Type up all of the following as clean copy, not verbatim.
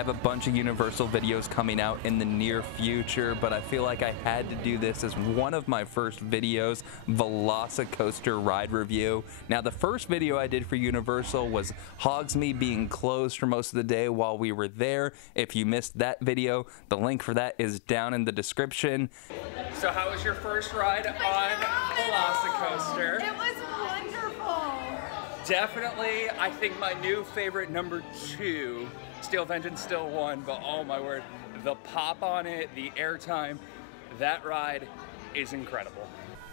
have a bunch of Universal videos coming out in the near future, but I feel like I had to do this as one of my first videos, Velocicoaster ride review. Now, the first video I did for Universal was Hogsmeade being closed for most of the day while we were there. If you missed that video, the link for that is down in the description. So how was your first ride on Velocicoaster? It was wonderful. Definitely, I think my new favorite number 2. Steel Vengeance still won, but oh my word, the pop on it, the airtime, that ride is incredible.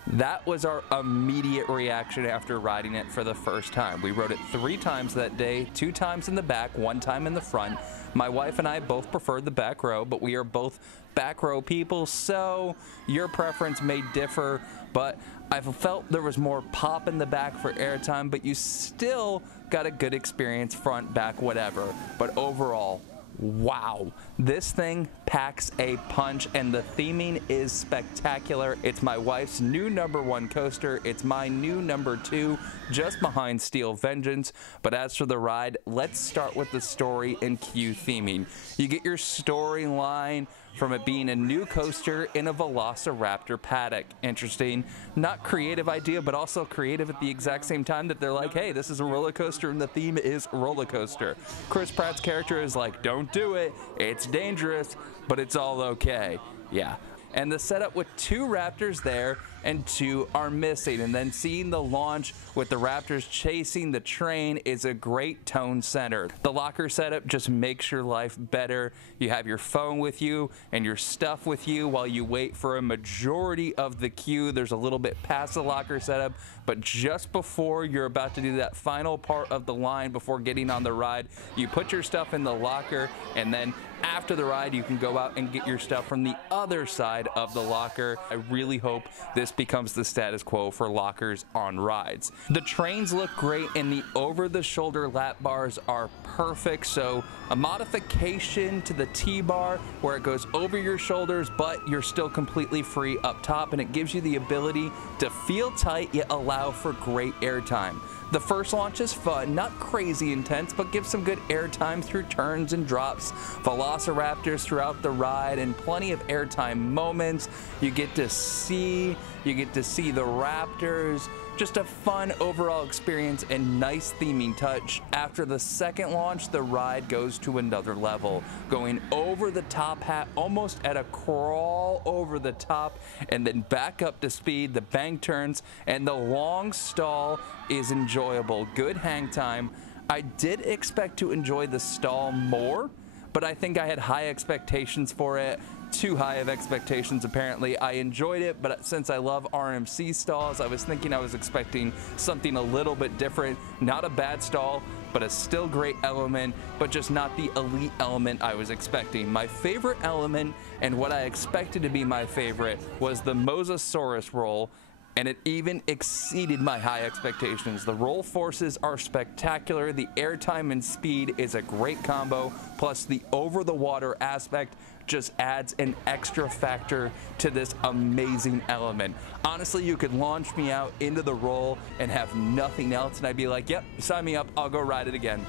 That was our immediate reaction after riding it for the first time. We rode it 3 times that day, 2 times in the back, 1 time in the front. My wife and I both preferred the back row, but we are both back row people, so your preference may differ, but I felt there was more pop in the back for airtime, but you still got a good experience front, back, whatever. But overall, wow, this thing packs a punch and the theming is spectacular. It's my wife's new number 1 coaster. It's my new number 2, just behind Steel Vengeance. But as for the ride, let's start with the story and queue theming. You get your storyline from it being a new coaster in a Velociraptor paddock. Interesting, not creative idea, but also creative at the exact same time that they're like, hey, this is a roller coaster and the theme is roller coaster. Chris Pratt's character is like, don't do it, it's dangerous, but it's all okay. Yeah. And the setup with 2 Raptors there and 2 are missing, and then seeing the launch with the Raptors chasing the train is a great tone center. The locker setup just makes your life better. You have your phone with you and your stuff with you while you wait for a majority of the queue. There's a little bit past the locker setup, but just before you're about to do that final part of the line before getting on the ride, you put your stuff in the locker, and then after the ride, you can go out and get your stuff from the other side of the locker. I really hope this becomes the status quo for lockers on rides. The trains look great and the over-the-shoulder lap bars are perfect. So a modification to the T-bar where it goes over your shoulders, but you're still completely free up top, and it gives you the ability to feel tight yet allow for great airtime. The first launch is fun, not crazy intense, but gives some good airtime through turns and drops, Velociraptors throughout the ride, and plenty of airtime moments. You get to see the Raptors. Just a fun overall experience and nice theming touch. After the second launch, the ride goes to another level, going over the top hat almost at a crawl over the top, and then back up to speed. The bank turns and the long stall is enjoyable. Good hang time. I did expect to enjoy the stall more, but I think I had high expectations for it. Too high of expectations apparently. I enjoyed it, but since I love RMC stalls, I was thinking I was expecting something a little bit different. Not a bad stall, but a still great element, but just not the elite element I was expecting. My favorite element, and what I expected to be my favorite, was the Mosasaurus roll, and it even exceeded my high expectations. The roll forces are spectacular, the airtime and speed is a great combo, plus the over-the-water aspect just adds an extra factor to this amazing element. Honestly, you could launch me out into the roll and have nothing else, and I'd be like, yep, sign me up, I'll go ride it again.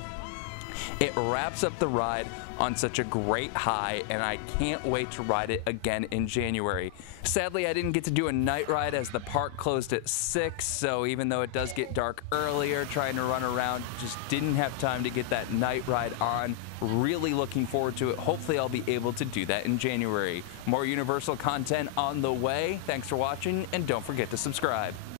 It wraps up the ride on such a great high, and I can't wait to ride it again in January. Sadly, I didn't get to do a night ride as the park closed at 6, so even though it does get dark earlier, trying to run around, just didn't have time to get that night ride on. Really looking forward to it. Hopefully I'll be able to do that in January. More Universal content on the way. Thanks for watching, and don't forget to subscribe.